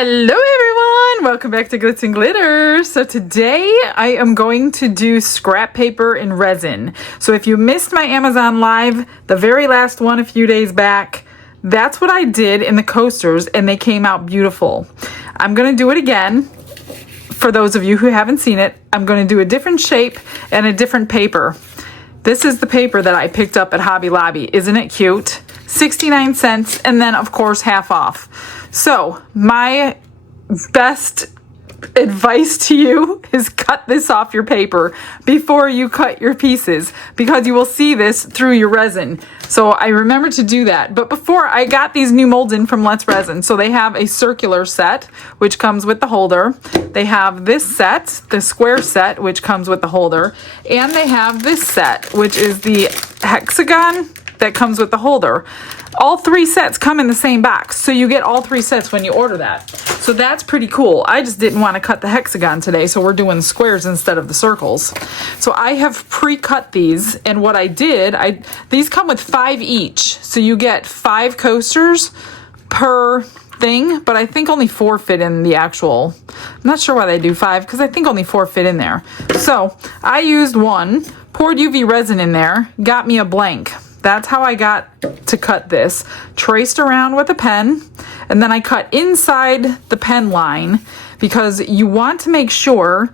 Hello everyone, welcome back to Glitz and Glitter. So today I am going to do scrap paper and resin. So if you missed my Amazon live, the very last one a few days back, that's what I did in the coasters and they came out beautiful. I'm going to do it again. For those of you who haven't seen it, I'm going to do a different shape and a different paper. This is the paper that I picked up at Hobby Lobby. Isn't it cute? 69 cents and then of course half off. So my best advice to you is cut this off your paper before you cut your pieces because you will see this through your resin. So I remember to do that. But before, I got these new molds in from Let's Resin. So they have a circular set, which comes with the holder. They have this set, the square set, which comes with the holder. And they have this set, which is the hexagon that comes with the holder. All three sets come in the same box, so you get all three sets when you order that. So that's pretty cool. I just didn't want to cut the hexagon today, so we're doing squares instead of the circles. So I have pre-cut these, and what I did, these come with 5 each, so you get 5 coasters per thing, but I think only 4 fit in the actual. I'm not sure why they do 5, because I think only 4 fit in there. So I used one, poured UV resin in there, got me a blank. That's how I got to cut this. Traced around with a pen, and then I cut inside the pen line because you want to make sure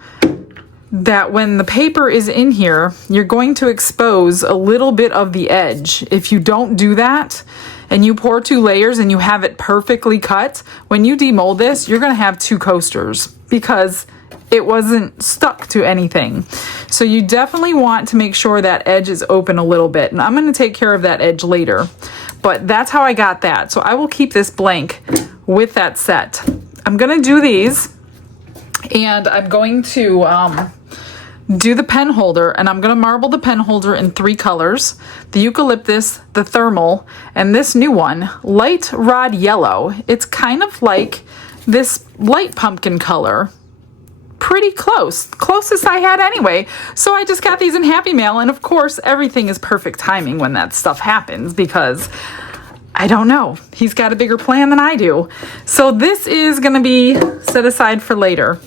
that when the paper is in here, you're going to expose a little bit of the edge. If you don't do that and you pour 2 layers and you have it perfectly cut, when you demold this, you're going to have 2 coasters because it wasn't stuck to anything. So you definitely want to make sure that edge is open a little bit. And I'm going to take care of that edge later. But that's how I got that. So I will keep this blank with that set. I'm going to do these. And I'm going to do the pen holder. And I'm going to marble the pen holder in 3 colors. The eucalyptus, the thermal, and this new one, light rod yellow. It's kind of like this light pumpkin color. Pretty closest I had anyway. So I just got these in Happy Mail, and of course everything is perfect timing when that stuff happens because I don't know, he's got a bigger plan than I do. So this is gonna be set aside for later.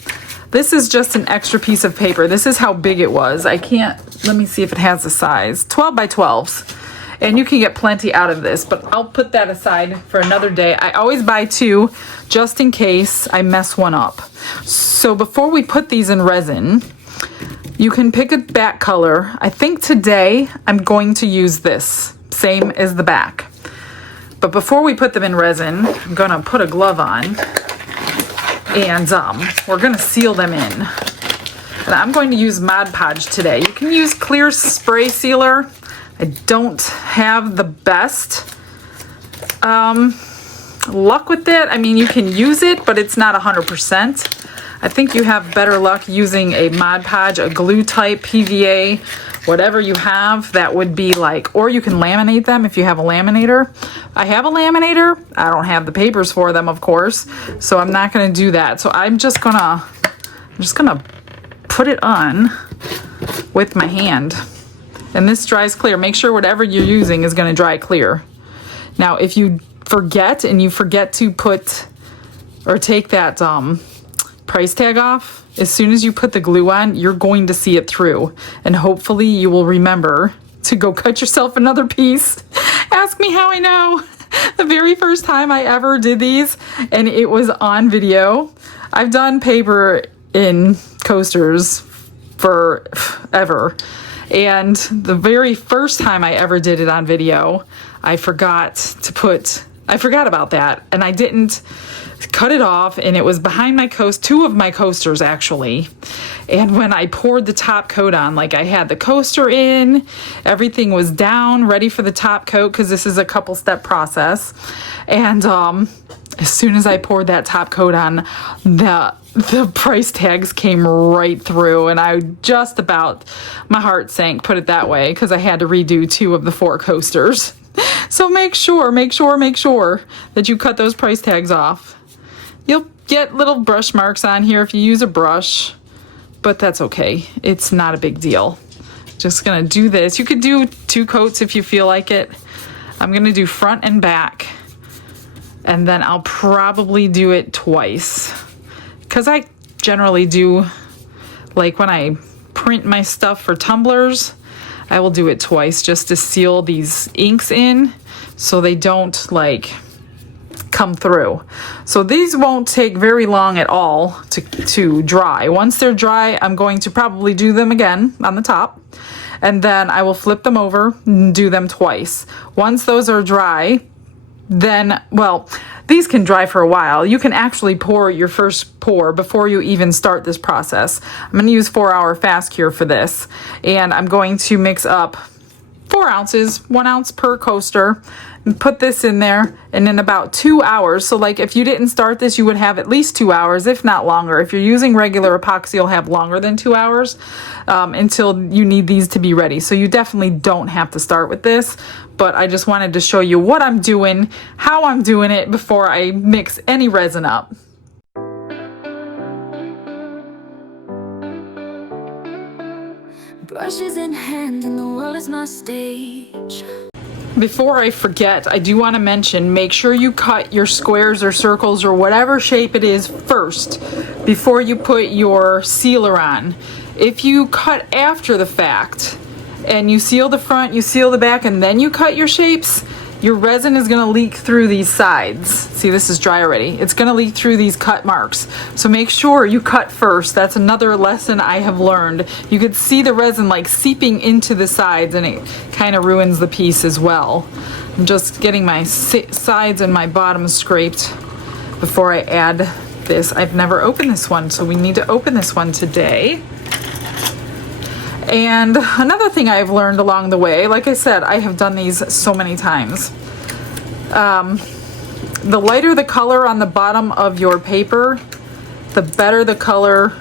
This is just an extra piece of paper. This is how big it was. I can't, let me see if it has the size. 12 by 12s. And you can get plenty out of this, but I'll put that aside for another day. I always buy 2 just in case I mess one up. So before we put these in resin, you can pick a back color. I think today I'm going to use this, same as the back. But before we put them in resin, I'm gonna put a glove on and we're gonna seal them in. And I'm going to use Mod Podge today. You can use clear spray sealer. I don't have the best luck with it. I mean, you can use it, but it's not 100%. I think you have better luck using a Mod Podge, a glue type, PVA, whatever you have that would be like, or you can laminate them if you have a laminator. I have a laminator. I don't have the papers for them, of course, so I'm not going to do that. So I'm just gonna put it on with my hand. And this dries clear. Make sure whatever you're using is going to dry clear. Now, if you forget to put or take that price tag off, as soon as you put the glue on, you're going to see it through. And hopefully you will remember to go cut yourself another piece. Ask me how I know. The very first time I ever did these, and it was on video. I've done paper in coasters forever. And the very first time I ever did it on video, I forgot about that, and I didn't cut it off, and it was behind my 2 of my coasters actually. And when I poured the top coat on, like I had the coaster in, everything was down, ready for the top coat, because this is a couple step process. And as soon as I poured that top coat on, the price tags came right through, and I just about, my heart sank, put it that way, because I had to redo 2 of the 4 coasters. So make sure that you cut those price tags off. You'll get little brush marks on here if you use a brush, but that's okay. It's not a big deal. Just gonna do this. You could do 2 coats if you feel like it. I'm gonna do front and back. and then I'll probably do it twice, because I generally do, like when I print my stuff for tumblers, I will do it twice just to seal these inks in so they don't like come through. So these won't take very long at all to dry. Once they're dry, I'm going to probably do them again on the top, and then I will flip them over and do them twice. Once those are dry, then, well, these can dry for a while. You can actually pour your first pour before you even start this process. I'm going to use 4-hour fast cure for this, and I'm going to mix up 4 ounces, 1 ounce per coaster, and put this in there. And in about 2 hours, so like if you didn't start this, you would have at least 2 hours, if not longer. If you're using regular epoxy, you'll have longer than 2 hours until you need these to be ready. So you definitely don't have to start with this, but I just wanted to show you what I'm doing, how I'm doing it before I mix any resin up. Brushes in hand and the world is my stage. Before I forget, I do want to mention, make sure you cut your squares or circles or whatever shape it is first before you put your sealer on. If you cut after the fact and you seal the front, you seal the back, and then you cut your shapes, your resin is going to leak through these sides. See, this is dry already. It's going to leak through these cut marks. So make sure you cut first. That's another lesson I have learned. You could see the resin like seeping into the sides, and it kind of ruins the piece as well. I'm just getting my sides and my bottom scraped before I add this. I've never opened this one, so we need to open this one today. And another thing I've learned along the way, like I said, I have done these so many times. The lighter the color on the bottom of your paper, the better the color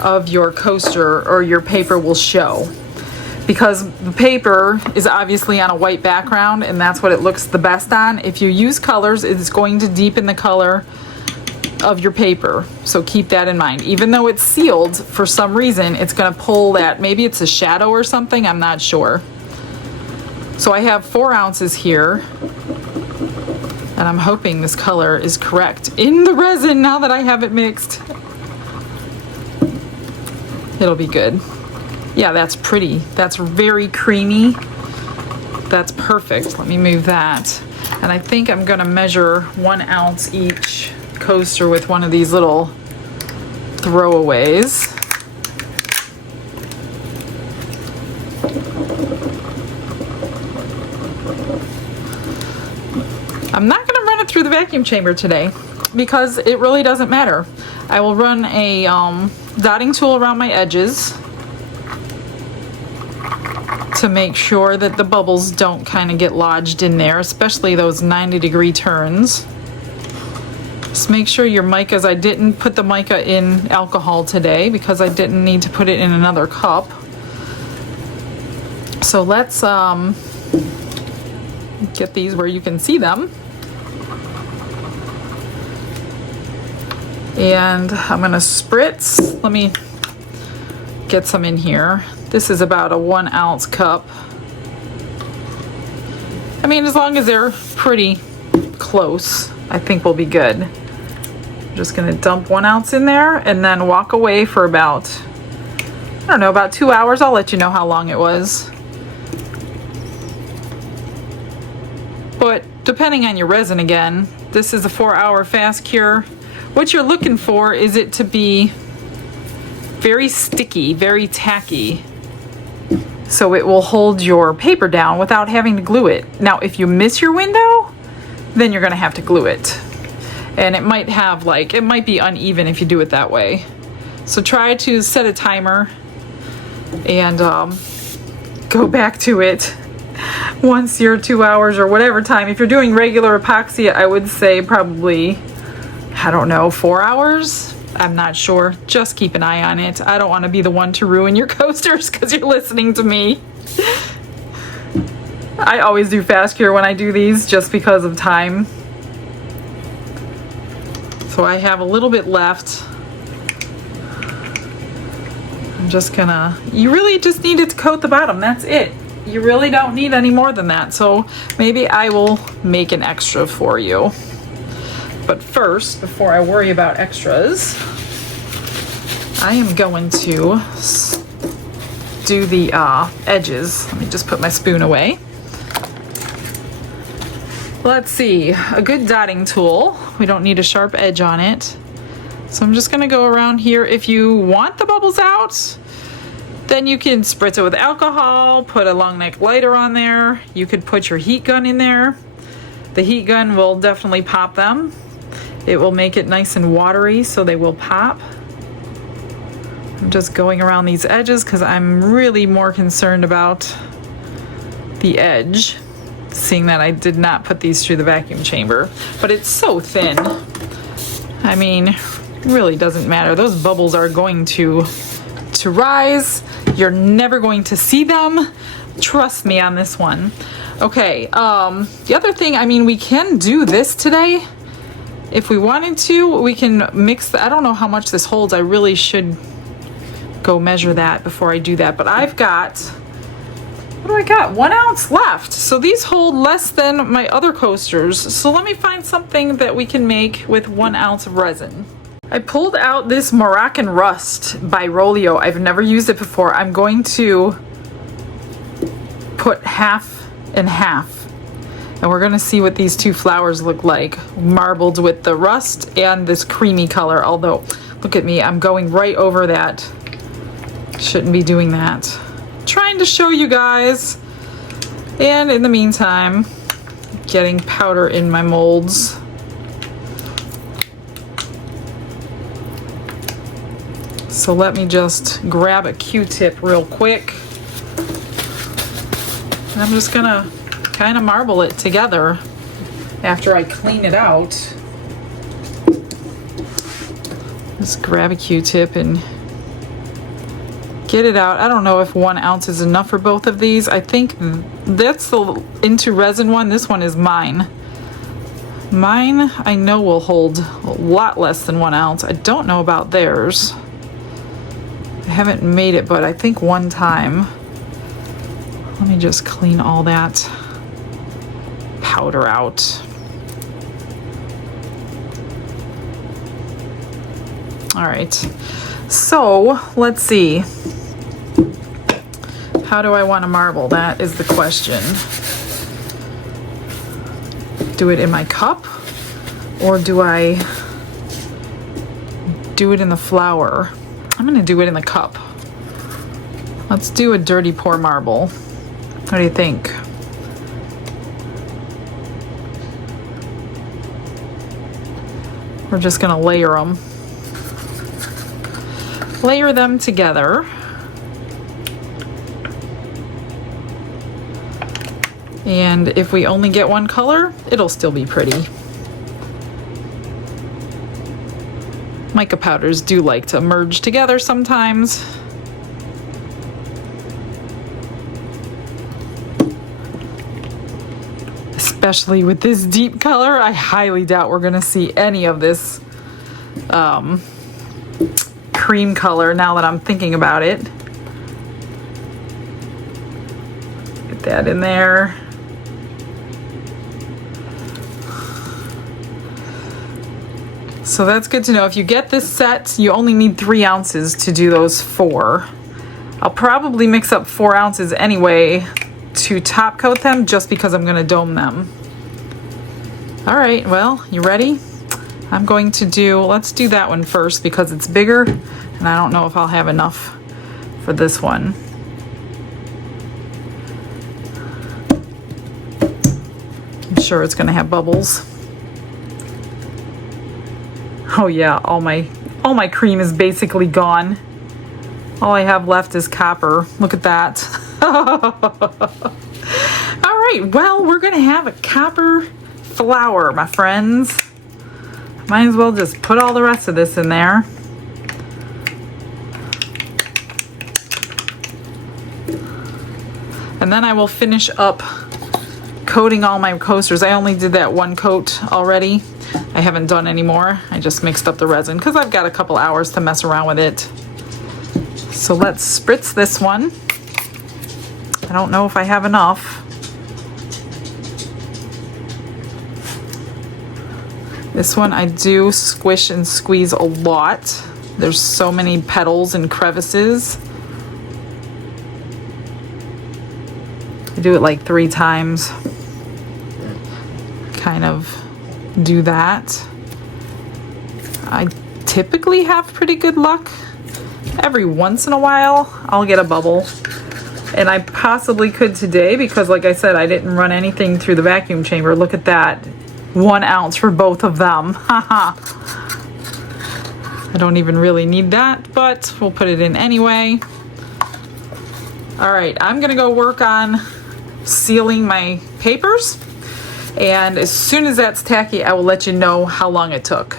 of your coaster or your paper will show. Because the paper is obviously on a white background, and that's what it looks the best on. If you use colors, it's going to deepen the color of your paper, so keep that in mind. Even though it's sealed, for some reason it's going to pull that, maybe it's a shadow or something, I'm not sure. So I have 4 ounces here, and I'm hoping this color is correct in the resin now that I have it mixed. It'll be good. Yeah, that's pretty. That's very creamy. That's perfect. Let me move that. And I think I'm gonna measure 1 ounce each coaster with one of these little throwaways. I'm not going to run it through the vacuum chamber today because it really doesn't matter. I will run a dotting tool around my edges to make sure that the bubbles don't kind of get lodged in there, especially those 90-degree turns. Just make sure your micas, I didn't put the mica in alcohol today because I didn't need to put it in another cup. So let's get these where you can see them. And I'm gonna spritz. Let me get some in here. This is about a 1 ounce cup. I mean, as long as they're pretty close, I think we'll be good. I'm just gonna dump 1 ounce in there and then walk away for about, I don't know, about 2 hours. I'll let you know how long it was. But depending on your resin again, this is a 4-hour fast cure. What you're looking for is it to be very sticky, very tacky, so it will hold your paper down without having to glue it. Now, if you miss your window, then you're gonna have to glue it. And it might have like, it might be uneven if you do it that way. So try to set a timer and go back to it once you're 2 hours or whatever time. If you're doing regular epoxy, I would say probably, I don't know, 4 hours. I'm not sure. Just keep an eye on it. I don't want to be the one to ruin your coasters because you're listening to me. I always do fast cure when I do these just because of time. So I have a little bit left. I'm just gonna, you really just need it to coat the bottom. That's it. You really don't need any more than that. So maybe I will make an extra for you. But first, before I worry about extras, I am going to do the edges. Let me just put my spoon away. Let's see, a good dotting tool. We don't need a sharp edge on it. So I'm just gonna go around here. If you want the bubbles out, then you can spritz it with alcohol, put a long neck lighter on there. You could put your heat gun in there. The heat gun will definitely pop them. It will make it nice and watery so they will pop. I'm just going around these edges because I'm really more concerned about the edge, seeing that I did not put these through the vacuum chamber. But it's so thin. I mean, it really doesn't matter. Those bubbles are going to rise. You're never going to see them. Trust me on this one. Okay, the other thing, I mean, we can do this today. If we wanted to, we can mix I don't know how much this holds. I really should go measure that before I do that. But I've got, what do I got? 1 ounce left. So these hold less than my other coasters. So let me find something that we can make with 1 ounce of resin. I pulled out this Moroccan Rust by Rolio. I've never used it before. I'm going to put half and half. And we're gonna see what these two flowers look like, marbled with the rust and this creamy color. Although, look at me, I'm going right over that. Shouldn't be doing that. Trying to show you guys. And in the meantime, getting powder in my molds. So let me just grab a Q-tip real quick. And I'm just gonna kind of marble it together after I clean it out. Just grab a Q-tip and get it out. I don't know if 1 ounce is enough for both of these. I think that's the Into Resin one. This one is mine. Mine, I know, will hold a lot less than 1 ounce. I don't know about theirs. I haven't made it, but I think one time. Let me just clean all that powder out. All right, so let's see. How do I want to marble? That is the question. Do it in my cup, or do I do it in the flour? I'm gonna do it in the cup. Let's do a dirty pour marble. What do you think? We're just gonna layer them. Layer them together. And if we only get one color, it'll still be pretty. Mica powders do like to merge together sometimes. Especially with this deep color, I highly doubt we're gonna see any of this cream color now that I'm thinking about it. Get that in there. So that's good to know. If you get this set, you only need 3 ounces to do those 4. I'll probably mix up 4 ounces anyway to top coat them, just because I'm gonna dome them. All right, well, you ready? I'm going to do, let's do that one first because it's bigger and I don't know if I'll have enough for this one. I'm sure it's gonna have bubbles. Oh yeah, all my cream is basically gone. All I have left is copper. Look at that. All right, well, we're gonna have a copper flower, my friends. Might as well just put all the rest of this in there. And then I will finish up coating all my coasters. I only did that one coat already. I haven't done any more. I just mixed up the resin because I've got a couple hours to mess around with it. So let's spritz this one. I don't know if I have enough. This one I do squish and squeeze a lot. There's so many petals and crevices. I do it like 3 times. Kind of do that. I typically have pretty good luck. Every once in a while, I'll get a bubble. And I possibly could today because, like I said, I didn't run anything through the vacuum chamber. Look at that. 1 ounce for both of them. Haha. I don't even really need that, but we'll put it in anyway. All right, I'm gonna go work on sealing my papers. And as soon as that's tacky, I will let you know how long it took.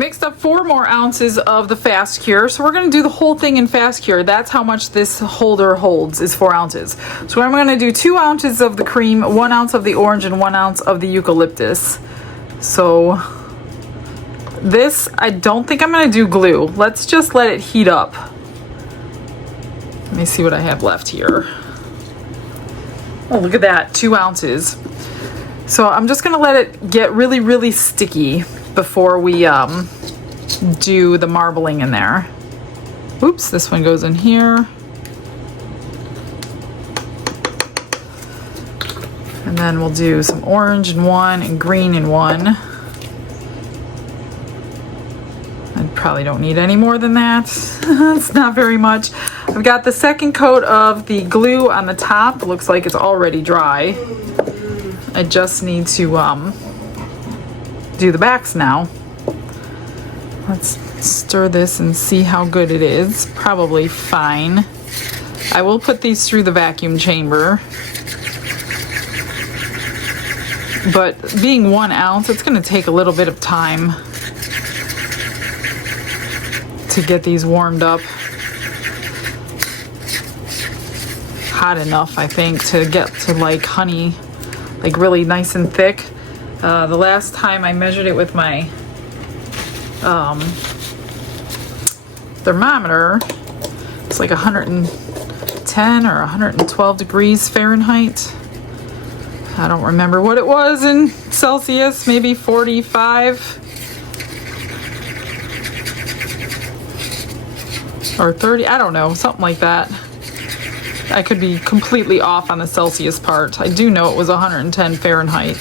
Mixed up 4 more ounces of the Fast Cure. So we're gonna do the whole thing in Fast Cure. That's how much this holder holds, is 4 ounces. So I'm gonna do 2 ounces of the cream, 1 ounce of the orange, and 1 ounce of the eucalyptus. So this, I don't think I'm gonna do glue. Let's just let it heat up. Let me see what I have left here. Oh, look at that, 2 ounces. So I'm just gonna let it get really, really sticky before we do the marbling in there. Oops, this one goes in here. And then we'll do some orange in one and green in one. I probably don't need any more than that. It's not very much. I've got the second coat of the glue on the top. It looks like it's already dry. I just need to do the backs now. Let's stir this and see how good it is. Probably fine. I will put these through the vacuum chamber. But being 1 ounce, it's going to take a little bit of time to get these warmed up. Hot enough, I think, to get to like honey, like really nice and thick. The last time I measured it with my thermometer, it's like 110 or 112 degrees Fahrenheit. I don't remember what it was in Celsius, maybe 45 or 30, I don't know, something like that. I could be completely off on the Celsius part. I do know it was 110 Fahrenheit.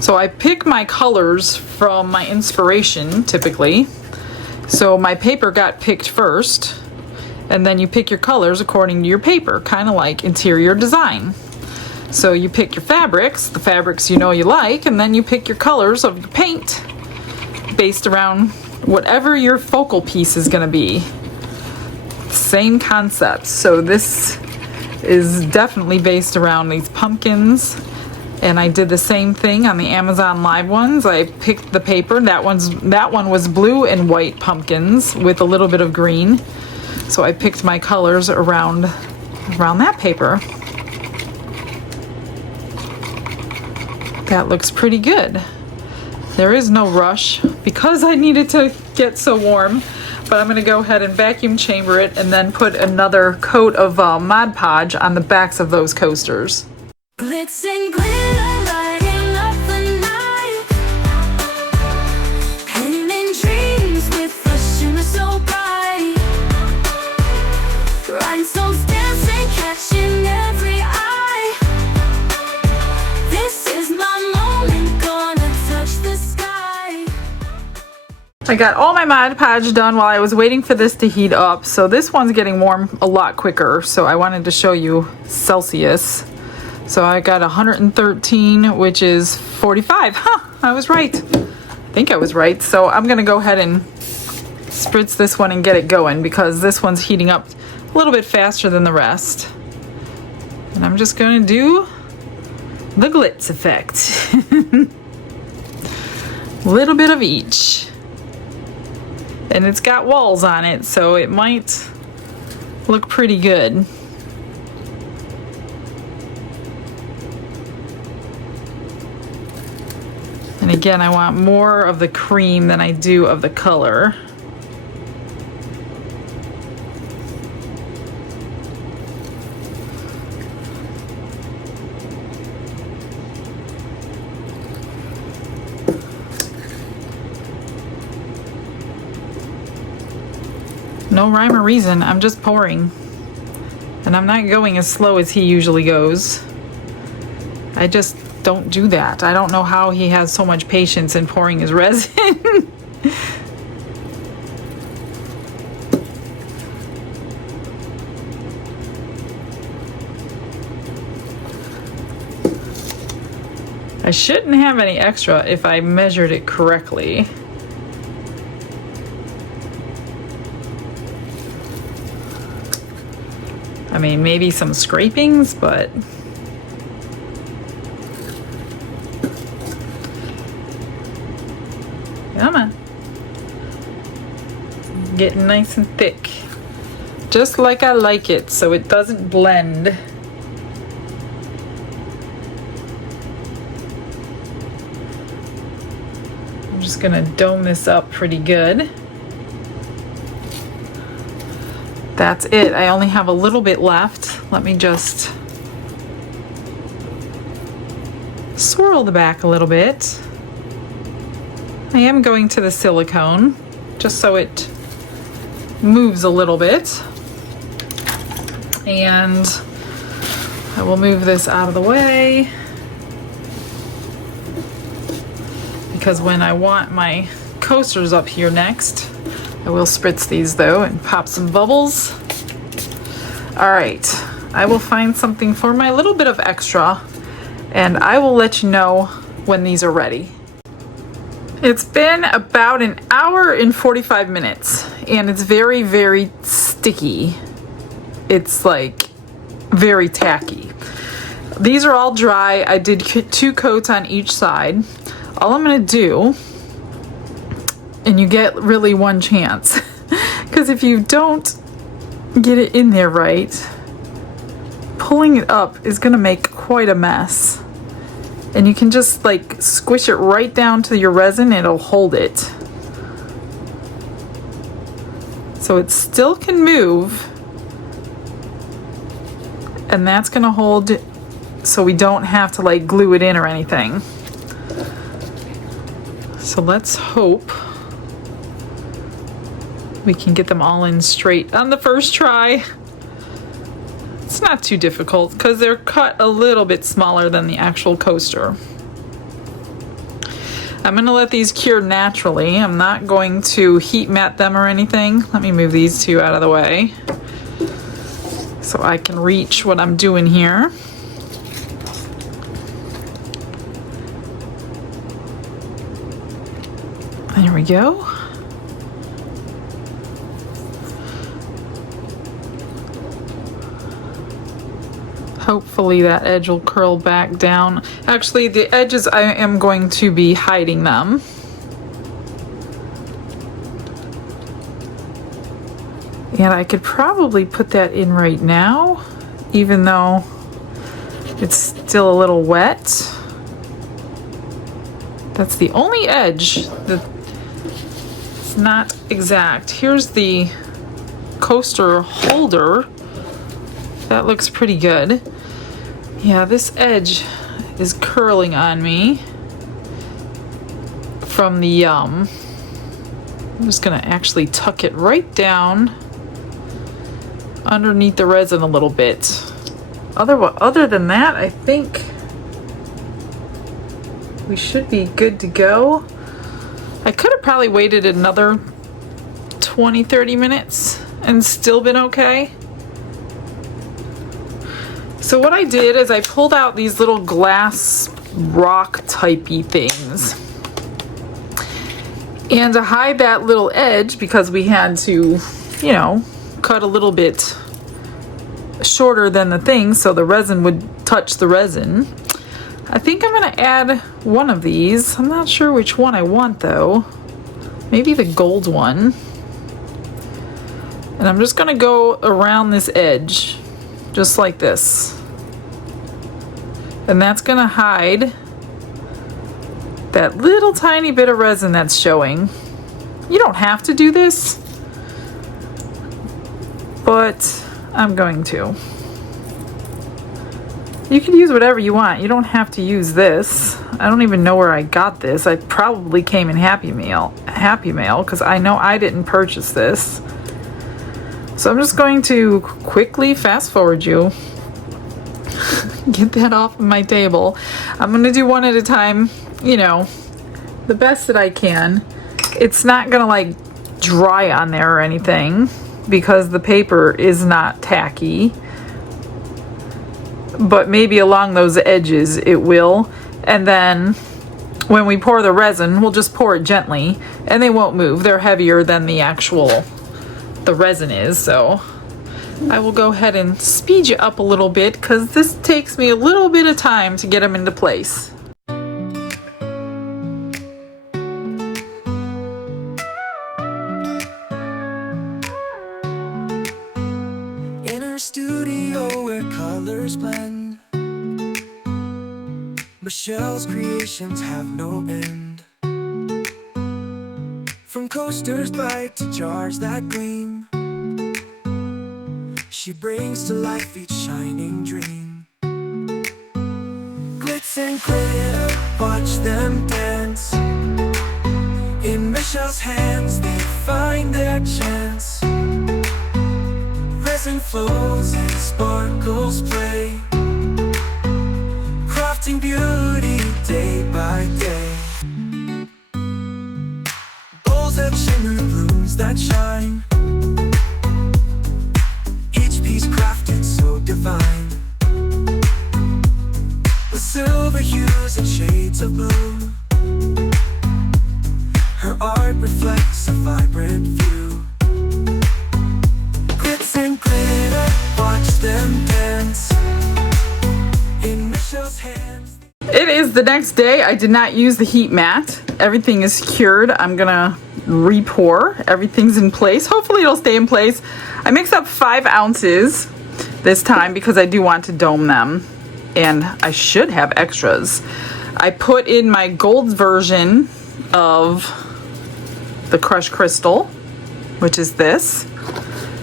So I pick my colors from my inspiration, typically. So my paper got picked first, and then you pick your colors according to your paper, kind of like interior design. So you pick your fabrics, the fabrics you know you like, and then you pick your colors of your paint based around whatever your focal piece is going to be. Same concept. So this is definitely based around these pumpkins. And I did the same thing on the Amazon Live ones. I picked the paper. That one was blue and white pumpkins with a little bit of green. So I picked my colors around that paper. That looks pretty good. There is no rush because I needed to get so warm. But I'm going to go ahead and vacuum chamber it and then put another coat of Mod Podge on the backs of those coasters. Glitz and glitter lighting up the night, painting dreams with a shimmer so bright, rhinestones dancing, catching every eye. This is my moment, gonna touch the sky. I got all my Mod Podge done while I was waiting for this to heat up. So this one's getting warm a lot quicker. So I wanted to show you Celsius. So I got 113, which is 45. Huh, I was right. I think I was right. So I'm going to go ahead and spritz this one and get it going because this one's heating up a little bit faster than the rest. And I'm just going to do the glitz effect. A little bit of each. And it's got walls on it, so it might look pretty good. And again, I want more of the cream than I do of the color. No rhyme or reason. I'm just pouring. And I'm not going as slow as he usually goes. I just don't do that. I don't know how he has so much patience in pouring his resin. I shouldn't have any extra if I measured it correctly. I mean, maybe some scrapings, but come on. Getting nice and thick. Just like I like it, so it doesn't blend. I'm just gonna dome this up pretty good. That's it. I only have a little bit left. Let me just swirl the back a little bit. I am going to the silicone just so it moves a little bit. And I will move this out of the way because when I want my coasters up here next, I will spritz these though and pop some bubbles. All right, I will find something for my little bit of extra and I will let you know when these are ready. It's been about an hour and 45 minutes and it's very, very sticky. It's like very tacky. These are all dry. I did 2 coats on each side. All I'm gonna do, and you get really one chance, because if you don't get it in there right, pulling it up is gonna make quite a mess. And you can just like squish it right down to your resin, it'll hold it. So it still can move, and that's gonna hold so we don't have to like glue it in or anything. So let's hope we can get them all in straight on the first try. It's not too difficult because they're cut a little bit smaller than the actual coaster. I'm gonna let these cure naturally. I'm not going to heat mat them or anything. Let me move these 2 out of the way so I can reach what I'm doing here. There we go. Hopefully that edge will curl back down. Actually, the edges, I am going to be hiding them. And I could probably put that in right now, even though it's still a little wet. That's the only edge that's not exact. Here's the coaster holder. That looks pretty good. Yeah, this edge is curling on me from the I'm just gonna actually tuck it right down underneath the resin a little bit. Other than that, I think we should be good to go. I could have probably waited another 20-30 minutes and still been okay. So what I did is I pulled out these little glass rock typey things. And to hide that little edge, because we had to, you know, cut a little bit shorter than the thing so the resin would touch the resin, I think I'm gonna add one of these. I'm not sure which one I want though. Maybe the gold one. And I'm just gonna go around this edge, just like this. And that's gonna hide that little tiny bit of resin that's showing. You don't have to do this, but I'm going to. You can use whatever you want. You don't have to use this. I don't even know where I got this. I probably came in Happy Mail, because I know I didn't purchase this. So I'm just going to quickly fast forward you. Get that off of my table. I'm gonna do one at a time, you know, the best that I can. It's not gonna like dry on there or anything because the paper is not tacky, but maybe along those edges it will. And then when we pour the resin, we'll just pour it gently and they won't move. They're heavier than the resin is, so I will go ahead and speed you up a little bit because this takes me a little bit of time to get them into place. In our studio where colors blend, Michelle's creations have no end. From coasters bright to jars that gleam, she brings to life each shining dream. Glitz and glitter, watch them dance. In Michelle's hands they find their chance. Resin flows and sparkles play, crafting beauty day by day. Bowls that shimmer, blooms that shine, each piece crafted so divine. With silver hues and shades of blue, her art reflects a vibrant view. Glitz and glitter, watch them dance. In Michelle's hands. It is the next day. I did not use the heat mat. Everything is cured. I'm gonna re-pour. Everything's in place. Hopefully it'll stay in place. I mixed up 5 ounces this time because I do want to dome them, and I should have extras. I put in my gold version of the crushed crystal, which is this.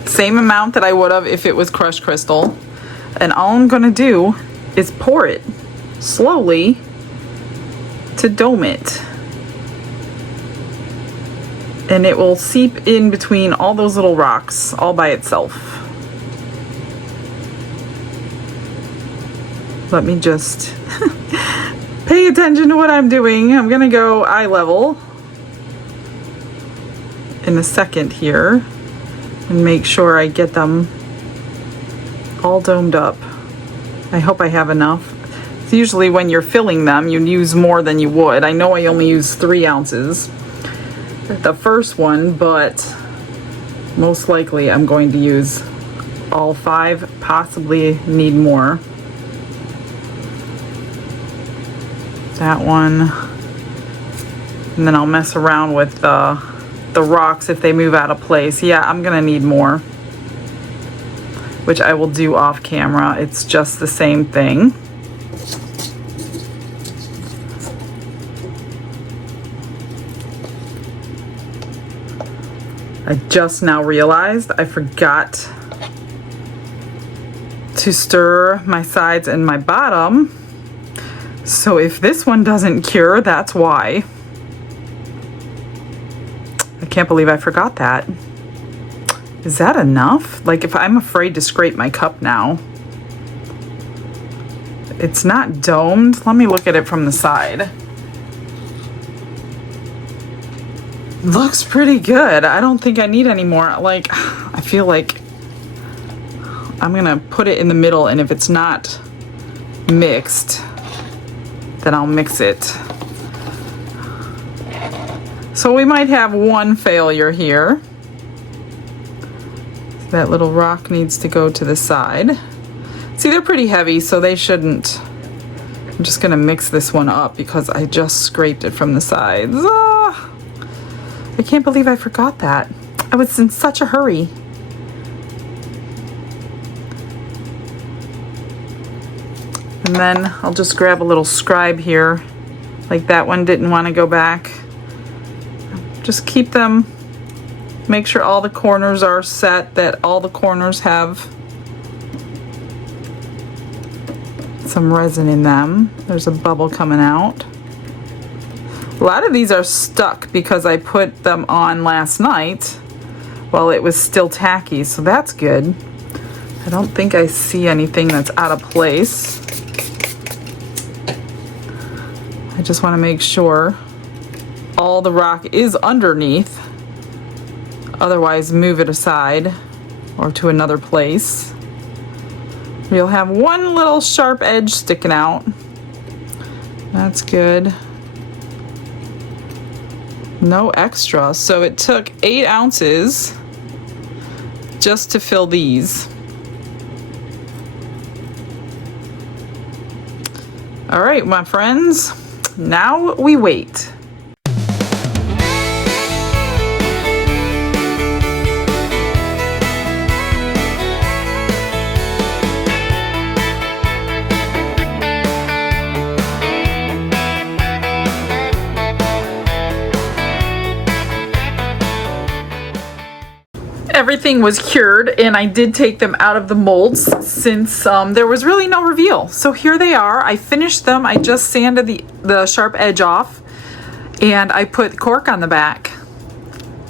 Same amount that I would have if it was crushed crystal. And all I'm gonna do is pour it slowly to dome it. And it will seep in between all those little rocks all by itself. Let me just pay attention to what I'm doing. I'm gonna go eye level in a second here and make sure I get them all domed up. I hope I have enough. So usually when you're filling them, you use more than you would. I know I only use 3 ounces the first one, but most likely I'm going to use all 5, possibly need more. That one, and then I'll mess around with the rocks if they move out of place. Yeah, I'm gonna need more, which I will do off camera. It's just the same thing. I just now realized I forgot to stir my sides and my bottom. So if this one doesn't cure, that's why. I can't believe I forgot that. Is that enough? Like, if I'm afraid to scrape my cup now. It's not domed. Let me look at it from the side. Looks pretty good. I don't think I need any more. Like, I feel like I'm gonna put it in the middle, and if it's not mixed, then I'll mix it. So we might have one failure here. That little rock needs to go to the side. See, they're pretty heavy, so they shouldn't. I'm just gonna mix this one up because I just scraped it from the sides. Ah, I can't believe I forgot that. I was in such a hurry. And then I'll just grab a little scribe here. Like that one didn't want to go back. Just keep them, make sure all the corners are set, that all the corners have some resin in them. There's a bubble coming out. A lot of these are stuck because I put them on last night, while it was still tacky, so that's good. I don't think I see anything that's out of place. I just want to make sure all the rock is underneath. Otherwise, move it aside or to another place. You'll have one little sharp edge sticking out. That's good. No extra. So it took 8 ounces just to fill these. All right, my friends, now we wait. Everything was cured, and I did take them out of the molds since there was really no reveal. So here they are. I finished them. I just sanded the sharp edge off, and I put cork on the back.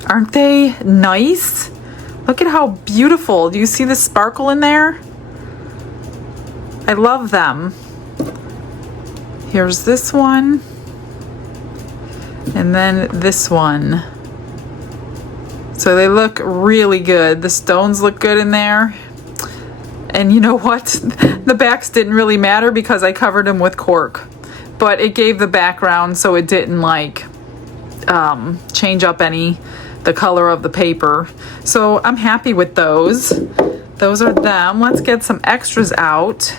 Aren't they nice? Look at how beautiful. Do you see the sparkle in there? I love them. Here's this one, and then this one. So they look really good. The stones look good in there. And you know what? The backs didn't really matter because I covered them with cork. But it gave the background so it didn't like change up the color of the paper. So I'm happy with those. Those are them. Let's get some extras out.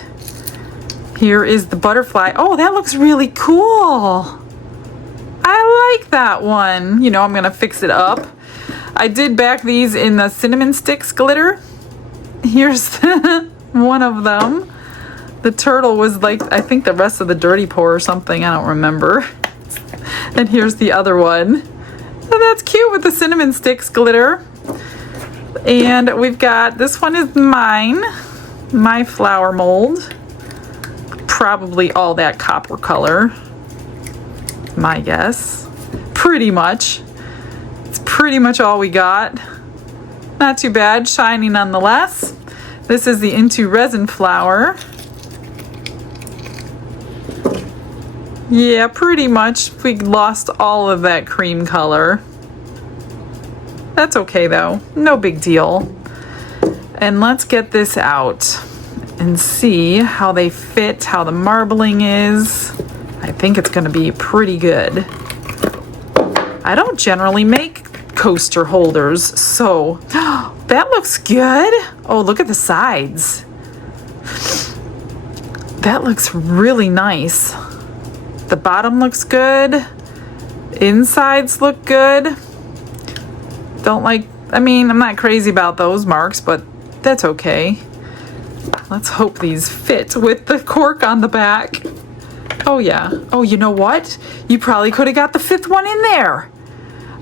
Here is the butterfly. Oh, that looks really cool. I like that one. You know, I'm gonna fix it up. I did back these in the cinnamon sticks glitter. Here's one of them. The turtle was like, I think the rest of the dirty pour or something. I don't remember. And here's the other one. Oh, that's cute with the cinnamon sticks glitter. And we've got, this one is mine. My flower mold. Probably all that copper color. My guess. Pretty much. Pretty much all we got. Not too bad, shiny nonetheless. This is the Into Resin flower. Yeah, pretty much we lost all of that cream color. That's okay though, no big deal. And let's get this out and see how they fit, how the marbling is. I think it's gonna be pretty good. I don't generally make coaster holders, so that looks good. Oh, look at the sides. That looks really nice. The bottom looks good. Insides look good. Don't like, I mean, I'm not crazy about those marks, but that's okay. Let's hope these fit with the cork on the back. Oh yeah. Oh, you know what? You probably could have got the 5th one in there.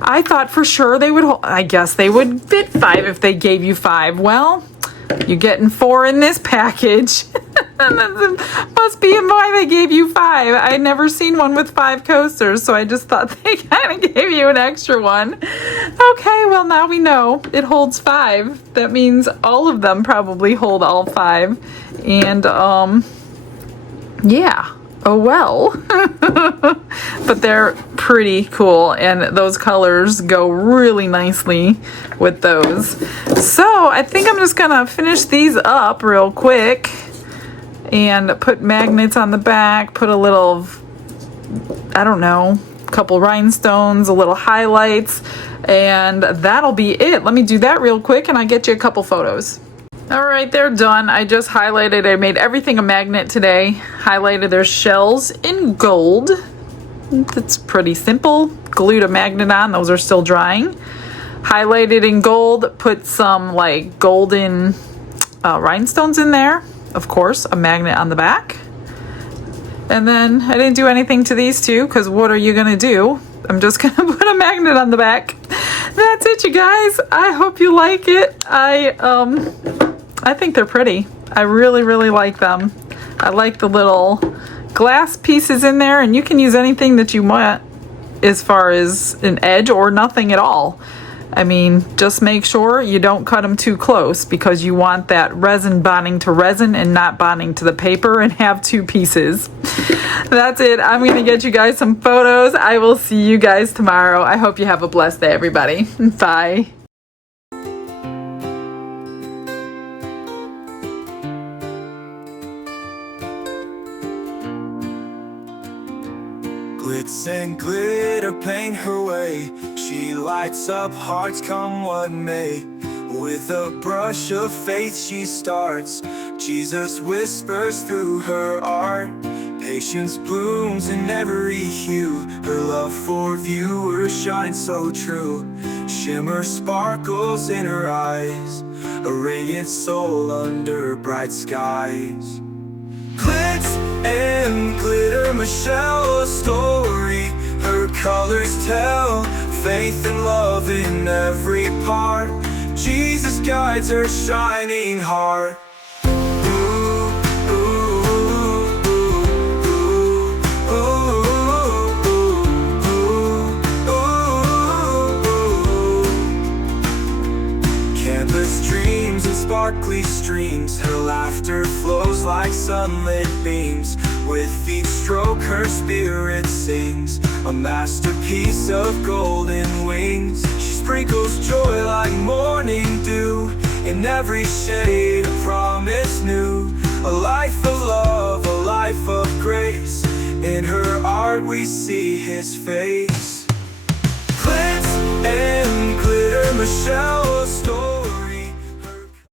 I thought for sure they would, I guess they would fit 5 if they gave you 5. Well, you're getting 4 in this package. Must be why they gave you 5. I'd never seen one with 5 coasters, so I just thought they kind of gave you an extra one. Okay, well now we know it holds 5. That means all of them probably hold all 5. And, yeah. Oh well. But they're pretty cool, and those colors go really nicely with those. So I think I'm just gonna finish these up real quick and put magnets on the back, put a little, I don't know, a couple rhinestones, a little highlights, and that'll be it. Let me do that real quick and I'll get you a couple photos. All right, they're done. I just highlighted, I made everything a magnet today. Highlighted their shells in gold. That's pretty simple. Glued a magnet on, those are still drying. Highlighted in gold, put some like golden rhinestones in there. Of course, a magnet on the back. And then I didn't do anything to these two because what are you gonna do? I'm just gonna put a magnet on the back. That's it, you guys. I hope you like it. I think they're pretty. I really, really like them. I like the little glass pieces in there, and you can use anything that you want as far as an edge or nothing at all. I mean, just make sure you don't cut them too close because you want that resin bonding to resin and not bonding to the paper and have two pieces. That's it. I'm going to get you guys some photos. I will see you guys tomorrow. I hope you have a blessed day, everybody. Bye. Glitz and glitter paint her way. She lights up hearts come what may. With a brush of faith she starts. Jesus whispers through her art. Patience blooms in every hue. Her love for viewers shines so true. Shimmer sparkles in her eyes. A radiant soul under bright skies. Glitz and glitter, Michelle, a story. Her colors tell faith and love in every part. Jesus guides her shining heart. Canvas dreams and sparkly streams. Her laughter flows like sunlit beams. With each stroke her spirit sings, a masterpiece of golden wings. She sprinkles joy like morning dew. In every shade a promise new. A life of love, a life of grace. In her art we see his face. Glitz and glitter, Michelle,